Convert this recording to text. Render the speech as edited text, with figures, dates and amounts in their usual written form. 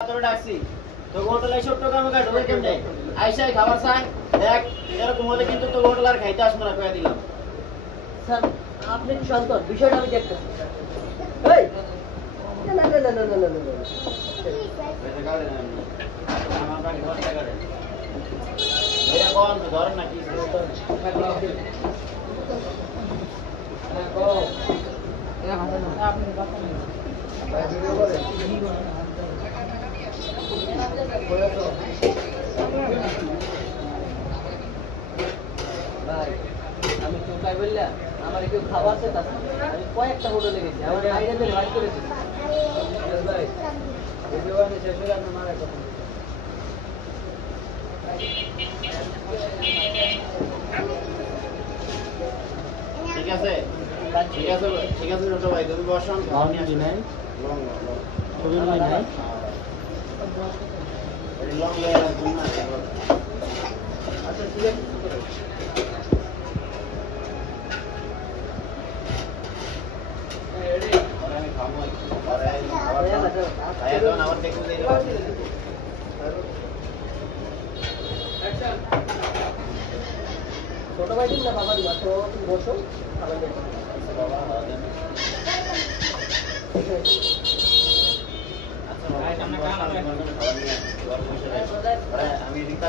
তোরে ডাকছি তো হোটেলে সব টাকা আমাকে ঢোকে কেমনে আইসাই খাবার চাই দেখ এরকম হলে কিন্তু তো হোটেল আর খাইতে আসবো না কইয়া দিলাম স্যার আপনি একটু শান্ত হন, বিষয়টা আমি দেখতেছি। এই না না না না না না না না। এটা গাড়ি না আমার বাড়ি ঘর টাকা গাড়ি এটা কোন ধরেন না কি ভাই আমি কেউ খাই বললা আমার কেউ খাবার চেতা আমি কয়েকটা হোটেলে গেছি আমার বাইরে ভাই করেছি ভাই ভিডিও বানিয়ে শেষ হয়ে আপনার মারা কথা ঠিক আছে ঠিক আছে ঠিক আছে ছোট ভাই তুমি বসুন লং নাই লং ছবি নাই লং লেয়ার আছে না আচ্ছা ঠিক আছে আমি খাবো পরে খাবার খাইয়া দাও আবার দেখতে দিই ছোট ভাই দিন না বাবা দিবা তো তুমি বসো খাবার দেখো বাবা আচ্ছা বাবা আমি রিক্তা